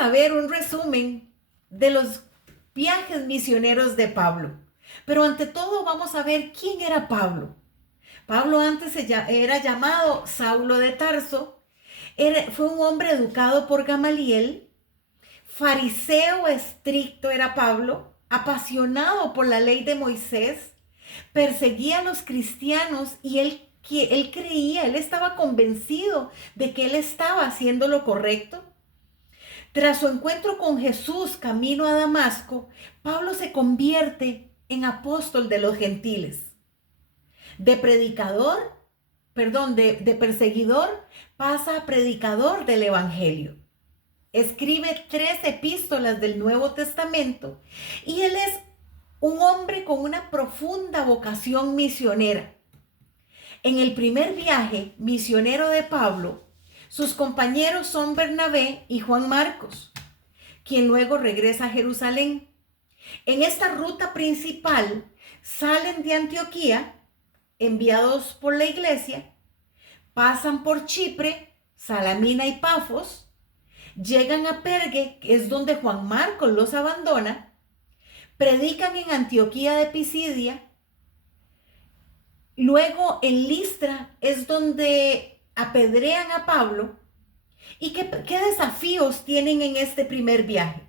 a ver un resumen de los viajes misioneros de Pablo. Pero ante todo vamos a ver quién era Pablo. Pablo antes era llamado Saulo de Tarso. Fue un hombre educado por Gamaliel. Fariseo estricto era Pablo, apasionado por la ley de Moisés. Perseguía a los cristianos y él creía, él estaba convencido de que él estaba haciendo lo correcto. Tras su encuentro con Jesús camino a Damasco, Pablo se convierte en apóstol de los gentiles. De perseguidor, pasa a predicador del evangelio. Escribe 3 epístolas del Nuevo Testamento y él es un hombre con una profunda vocación misionera. En el primer viaje misionero de Pablo, sus compañeros son Bernabé y Juan Marcos, quien luego regresa a Jerusalén. En esta ruta principal salen de Antioquía, enviados por la iglesia, pasan por Chipre, Salamina y Pafos, llegan a Pergue, que es donde Juan Marcos los abandona, predican en Antioquía de Pisidia, luego en Listra es donde apedrean a Pablo. ¿Y qué desafíos tienen en este primer viaje?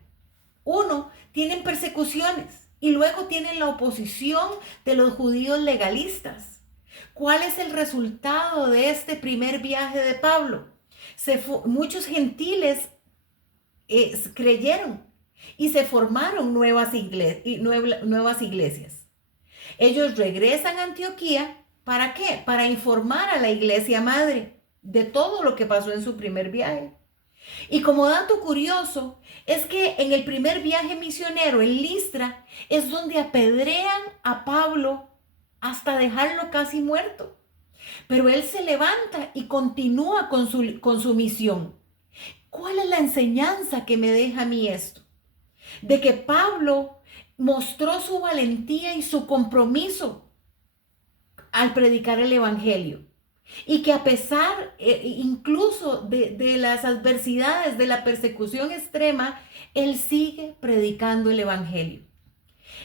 Uno, tienen persecuciones y luego tienen la oposición de los judíos legalistas. ¿Cuál es el resultado de este primer viaje de Pablo? Muchos gentiles creyeron y se formaron nuevas iglesias. Ellos regresan a Antioquía, ¿para qué? Para informar a la iglesia madre de todo lo que pasó en su primer viaje. Y como dato curioso, es que en el primer viaje misionero en Listra es donde apedrean a Pablo hasta dejarlo casi muerto. Pero él se levanta y continúa con su misión. ¿Cuál es la enseñanza que me deja a mí esto? De que Pablo mostró su valentía y su compromiso al predicar el evangelio. Y que a pesar incluso de las adversidades, de la persecución extrema, él sigue predicando el evangelio.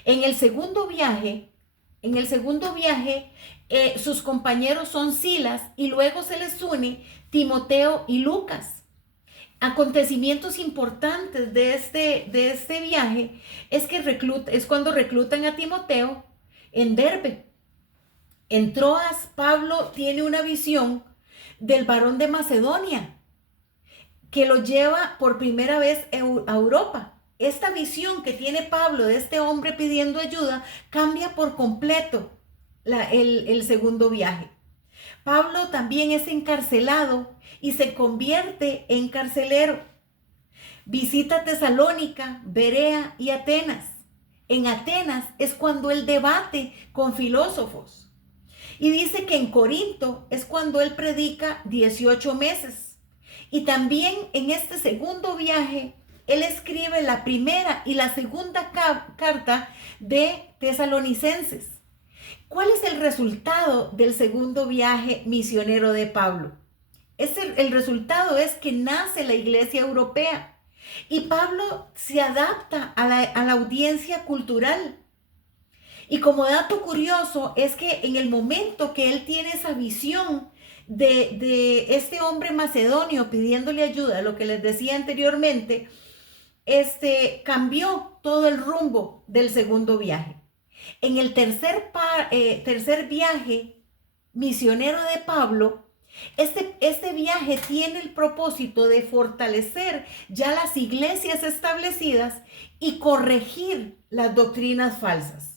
En el segundo viaje, sus compañeros son Silas y luego se les une Timoteo y Lucas. Acontecimientos importantes de este viaje es cuando reclutan a Timoteo en Derbe. En Troas, Pablo tiene una visión del varón de Macedonia que lo lleva por primera vez a Europa. Esta visión que tiene Pablo de este hombre pidiendo ayuda cambia por completo el segundo viaje. Pablo también es encarcelado y se convierte en carcelero. Visita Tesalónica, Berea y Atenas. En Atenas es cuando él debate con filósofos. Y dice que en Corinto es cuando él predica 18 meses. Y también en este segundo viaje, él escribe la primera y la segunda carta de Tesalonicenses. ¿Cuál es el resultado del segundo viaje misionero de Pablo? El resultado es que nace la iglesia europea y Pablo se adapta a la audiencia cultural. Y como dato curioso es que en el momento que él tiene esa visión de este hombre macedonio pidiéndole ayuda, lo que les decía anteriormente, cambió todo el rumbo del segundo viaje. En el tercer viaje misionero de Pablo, este viaje tiene el propósito de fortalecer ya las iglesias establecidas y corregir las doctrinas falsas.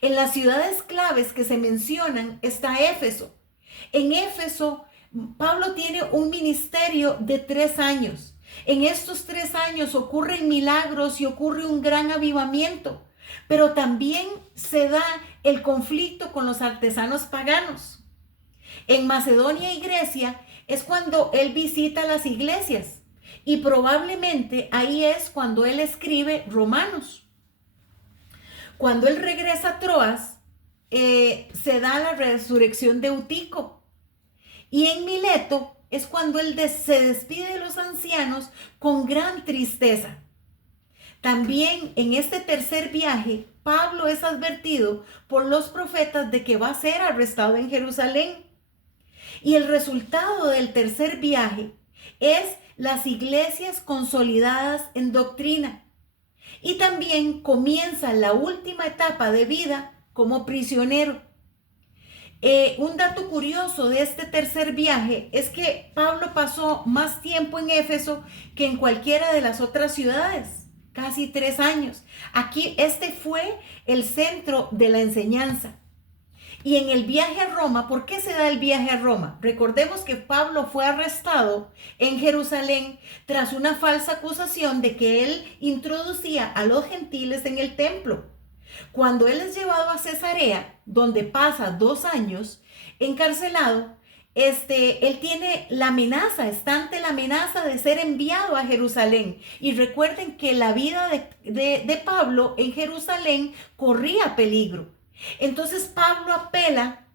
En las ciudades claves que se mencionan está Éfeso. En Éfeso, Pablo tiene un ministerio de 3 años. En estos 3 años ocurren milagros y ocurre un gran avivamiento, pero también se da el conflicto con los artesanos paganos. En Macedonia y Grecia es cuando él visita las iglesias y probablemente ahí es cuando él escribe Romanos. Cuando él regresa a Troas, se da la resurrección de Eutico. Y en Mileto es cuando se despide de los ancianos con gran tristeza. También en este tercer viaje, Pablo es advertido por los profetas de que va a ser arrestado en Jerusalén. Y el resultado del tercer viaje es las iglesias consolidadas en doctrina. Y también comienza la última etapa de vida como prisionero. Un dato curioso de este tercer viaje es que Pablo pasó más tiempo en Éfeso que en cualquiera de las otras ciudades, casi 3 años. Aquí este fue el centro de la enseñanza. Y en el viaje a Roma, ¿por qué se da el viaje a Roma? Recordemos que Pablo fue arrestado en Jerusalén tras una falsa acusación de que él introducía a los gentiles en el templo. Cuando él es llevado a Cesarea, donde pasa 2 años encarcelado, él tiene la amenaza, está ante la amenaza de ser enviado a Jerusalén. Y recuerden que la vida de Pablo en Jerusalén corría peligro. Entonces Pablo apela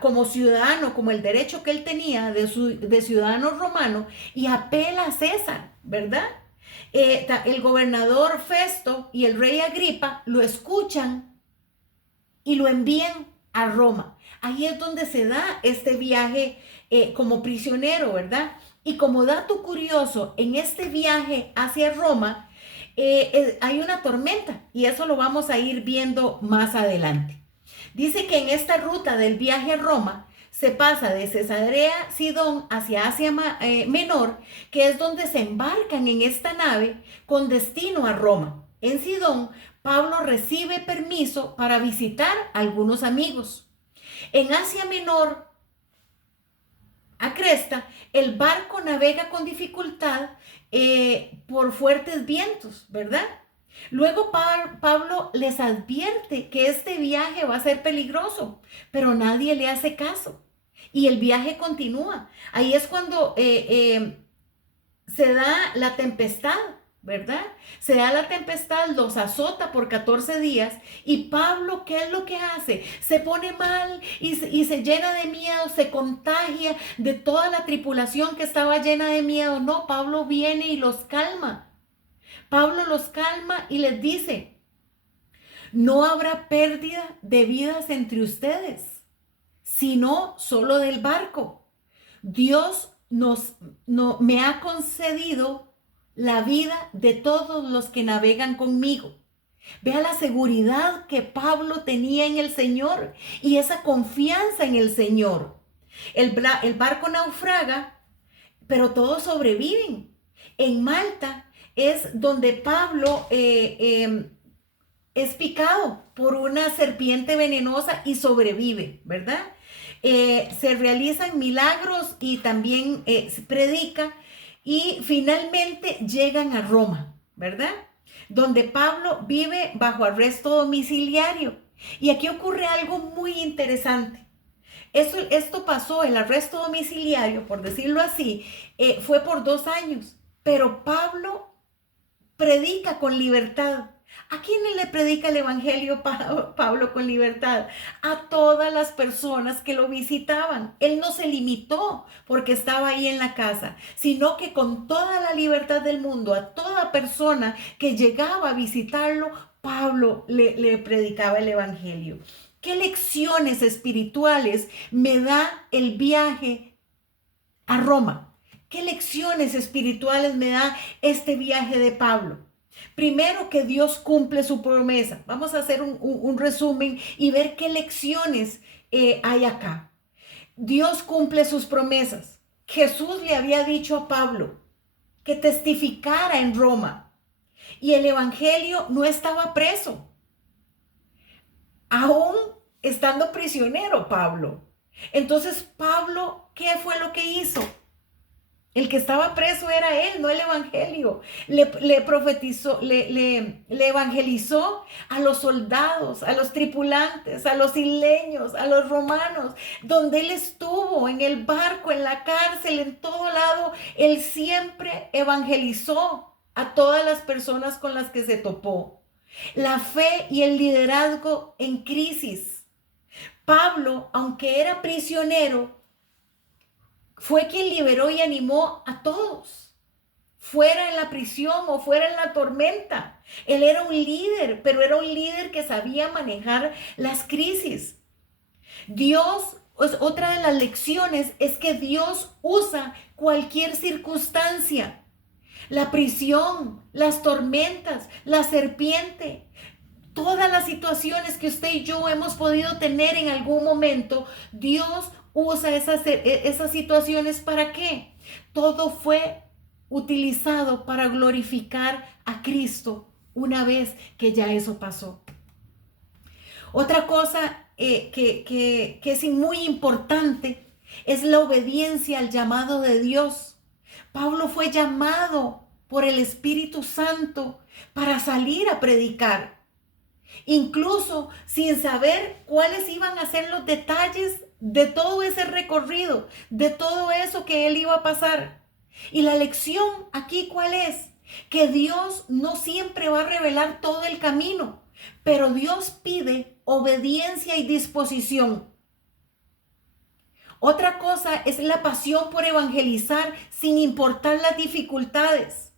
como ciudadano, como el derecho que él tenía de ciudadano romano, y apela a César, ¿verdad? El gobernador Festo y el rey Agripa lo escuchan y lo envían a Roma. Ahí es donde se da este viaje como prisionero, ¿verdad? Y como dato curioso, en este viaje hacia Roma hay una tormenta y eso lo vamos a ir viendo más adelante. Dice que en esta ruta del viaje a Roma se pasa de Cesarea Sidón hacia Asia Menor, que es donde se embarcan en esta nave con destino a Roma. En Sidón, Pablo recibe permiso para visitar a algunos amigos. En Asia Menor, a Cresta, el barco navega con dificultad por fuertes vientos, ¿verdad? Luego Pablo les advierte que este viaje va a ser peligroso, pero nadie le hace caso y el viaje continúa. Ahí es cuando se da la tempestad, ¿verdad? Se da la tempestad, los azota por 14 días y Pablo, ¿qué es lo que hace? Se pone mal y se llena de miedo, se contagia de toda la tripulación que estaba llena de miedo. No, Pablo viene y los calma. Pablo los calma y les dice, no habrá pérdida de vidas entre ustedes, sino solo del barco. Dios me ha concedido la vida de todos los que navegan conmigo. Vea la seguridad que Pablo tenía en el Señor y esa confianza en el Señor. El barco naufraga, pero todos sobreviven. En Malta es donde Pablo es picado por una serpiente venenosa y sobrevive, ¿verdad? Se realizan milagros y también se predica y finalmente llegan a Roma, ¿verdad? Donde Pablo vive bajo arresto domiciliario. Y aquí ocurre algo muy interesante. Esto pasó, el arresto domiciliario, por decirlo así, fue por 2 años, pero Pablo predica con libertad. ¿A quién le predica el evangelio Pablo con libertad? A todas las personas que lo visitaban. Él no se limitó porque estaba ahí en la casa, sino que con toda la libertad del mundo, a toda persona que llegaba a visitarlo, Pablo le predicaba el evangelio. ¿Qué lecciones espirituales me da el viaje a Roma? ¿Qué lecciones espirituales me da este viaje de Pablo? Primero, que Dios cumple su promesa. Vamos a hacer un resumen y ver qué lecciones hay acá. Dios cumple sus promesas. Jesús le había dicho a Pablo que testificara en Roma y el evangelio no estaba preso, aún estando prisionero Pablo. Entonces Pablo, ¿qué fue lo que hizo? El que estaba preso era él, no el evangelio. Le profetizó, le evangelizó a los soldados, a los tripulantes, a los isleños, a los romanos, donde él estuvo, en el barco, en la cárcel, en todo lado. Él siempre evangelizó a todas las personas con las que se topó. La fe y el liderazgo en crisis. Pablo, aunque era prisionero, fue quien liberó y animó a todos, fuera en la prisión o fuera en la tormenta. Él era un líder, pero era un líder que sabía manejar las crisis. Dios, pues, otra de las lecciones es que Dios usa cualquier circunstancia. La prisión, las tormentas, la serpiente, todas las situaciones que usted y yo hemos podido tener en algún momento, Dios usa esas situaciones. ¿Para qué? Todo fue utilizado para glorificar a Cristo una vez que ya eso pasó. Otra cosa que es muy importante es la obediencia al llamado de Dios. Pablo fue llamado por el Espíritu Santo para salir a predicar, incluso sin saber cuáles iban a ser los detalles de todo ese recorrido, de todo eso que él iba a pasar. Y la lección aquí, ¿cuál es? Que Dios no siempre va a revelar todo el camino, pero Dios pide obediencia y disposición. Otra cosa es la pasión por evangelizar sin importar las dificultades.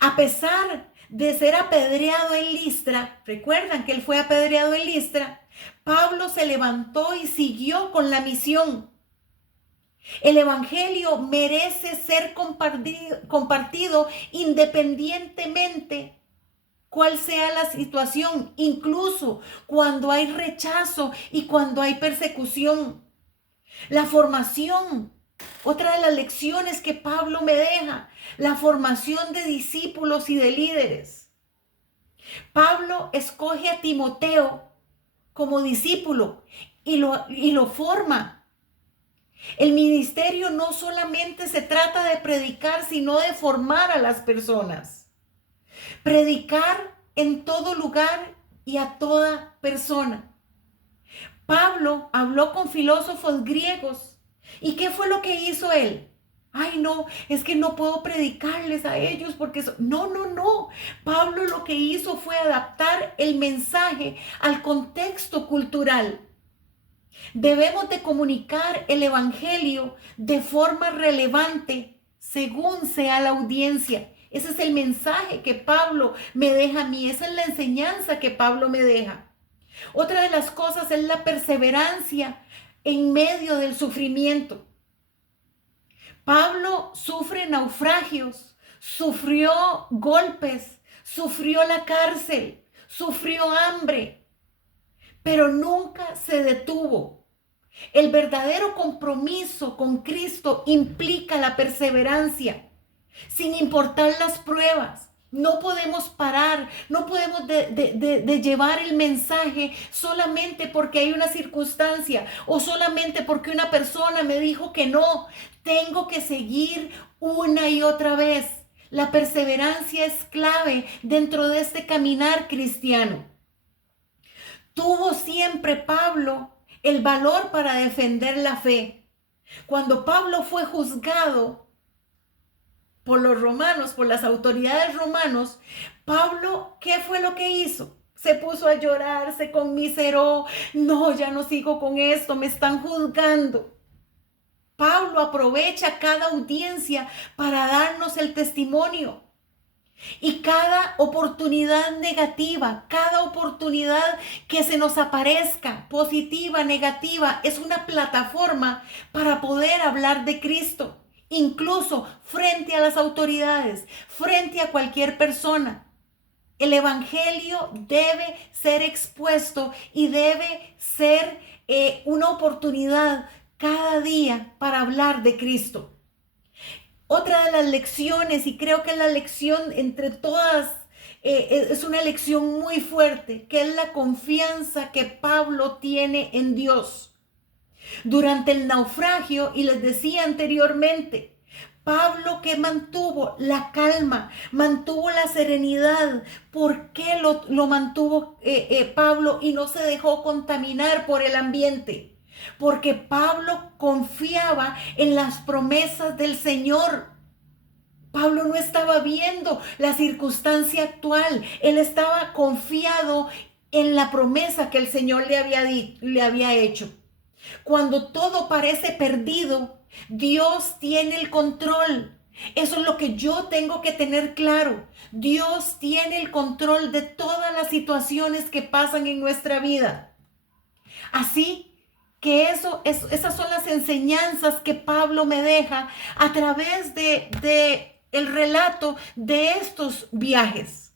A pesar de ser apedreado en Listra, recuerdan que él fue apedreado en Listra, Pablo se levantó y siguió con la misión. El evangelio merece ser compartido independientemente cuál sea la situación, incluso cuando hay rechazo y cuando hay persecución. La formación, otra de las lecciones que Pablo me deja, la formación de discípulos y de líderes. Pablo escoge a Timoteo como discípulo y lo forma. El ministerio no solamente se trata de predicar, sino de formar a las personas. Predicar en todo lugar y a toda persona. Pablo habló con filósofos griegos. ¿Y qué fue lo que hizo él? Ay, no, es que no puedo predicarles a ellos porque eso. No. Pablo lo que hizo fue adaptar el mensaje al contexto cultural. Debemos de comunicar el evangelio de forma relevante según sea la audiencia. Ese es el mensaje que Pablo me deja a mí. Esa es la enseñanza que Pablo me deja. Otra de las cosas es la perseverancia en medio del sufrimiento. Pablo sufre naufragios, sufrió golpes, sufrió la cárcel, sufrió hambre, pero nunca se detuvo. El verdadero compromiso con Cristo implica la perseverancia, sin importar las pruebas. No podemos parar, no podemos de llevar el mensaje solamente porque hay una circunstancia o solamente porque una persona me dijo que no. Tengo que seguir una y otra vez. La perseverancia es clave dentro de este caminar cristiano. Tuvo siempre Pablo el valor para defender la fe. Cuando Pablo fue juzgado por los romanos, por las autoridades romanos, Pablo, ¿qué fue lo que hizo? Se puso a llorar, se conmiseró. No, ya no sigo con esto, me están juzgando. Pablo aprovecha cada audiencia para darnos el testimonio. Y cada oportunidad negativa, cada oportunidad que se nos aparezca, positiva, negativa, es una plataforma para poder hablar de Cristo. Incluso frente a las autoridades, frente a cualquier persona. El evangelio debe ser expuesto y debe ser una oportunidad cada día para hablar de Cristo. Otra de las lecciones, y creo que la lección entre todas es una lección muy fuerte, que es la confianza que Pablo tiene en Dios. Durante el naufragio, y les decía anteriormente, Pablo que mantuvo la calma, mantuvo la serenidad. ¿Por qué lo mantuvo Pablo y no se dejó contaminar por el ambiente? Porque Pablo confiaba en las promesas del Señor. Pablo no estaba viendo la circunstancia actual. Él estaba confiado en la promesa que el Señor le había hecho. Cuando todo parece perdido, Dios tiene el control. Eso es lo que yo tengo que tener claro. Dios tiene el control de todas las situaciones que pasan en nuestra vida. Así que esas son las enseñanzas que Pablo me deja a través de el relato de estos viajes.